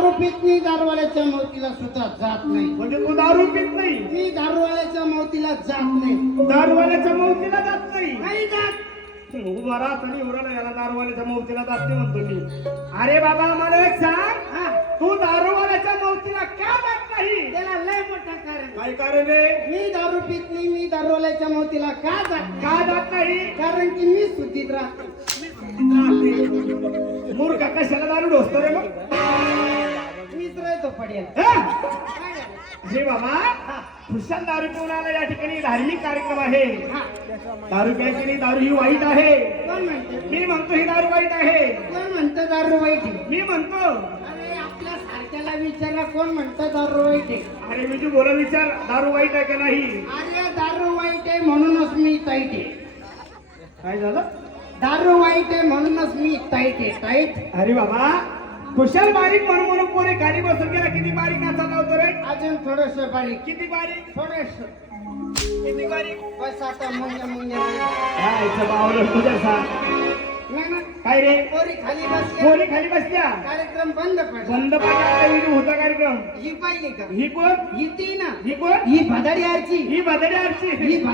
दारू पित नाही, दारूवाल्याच्या मौतीला सुद्धा जात नाही. म्हणजे तू दारू पित नाही, मी दारूवाल्याच्या मौतीला जात नाही. दारूवाल्याच्या मौतीला जात नाही. नाही जात. उभा राहत आणि उराला याला दारूवाल्याच्या मौतीला जाते म्हणतो मी. अरे बाबा मला एक सांग, हा, तू दारूवाल्याच्या मौतीला का जात नाही? त्याला लय मोठं कारण. काय कारण आहे? मी दारू पित नाही, मी दारूवाल्याच्या मौतीला का जात का जात नाही? कारण की मी सुधीत राहतो. मूर्ख कशाला दारू ढोसतो रे मग? मीच राहतो पडेल. हा? काय झालं? हे बाबा हा, खुशाल दारू पिऊन आला. या ठिकाणी धार्मिक कार्यक्रम आहे. हा. दारू प्यायची नाही, दारू ही वाईट आहे. कोण म्हणते? मी म्हणतो ही दारू वाईट आहे. कोण म्हणतं दारू वाईट आहे? मी म्हणतो. अरे आपल्या सारख्याला विचारा, कोण म्हणतं दारू वाईट आहे? अरे मी तू बोला विचार, दारू वाईट आहे का नाही? अरे दारू वाईट आहे म्हणूनच मी टाईट आहे. काय झालं? दारू वाईट आहे म्हणूनच मी टाईट आहे. टाईट. अरे बाबा खुशाल बारीक म्हणून म्हणून पोरे खाली बसून गेला. किती बारीक नाचा लावतो रे? अजून थोडस बारीक. किती बारीक? थोडस. किती बारीक? बस आता मुंग्या मुंग्या. काय बावलं तुझ्या सांग. नाही ना. काय रे? पोरी खाली बसली. पोरी खाली बसल्या. कार्यक्रम बंद पडला. बंद पाहिजे होता कार्यक्रम. ही पाहिली का? ही कोण? ही ती ना. ही कोण? ही भदाडी आरची. ही बदड्याची. ही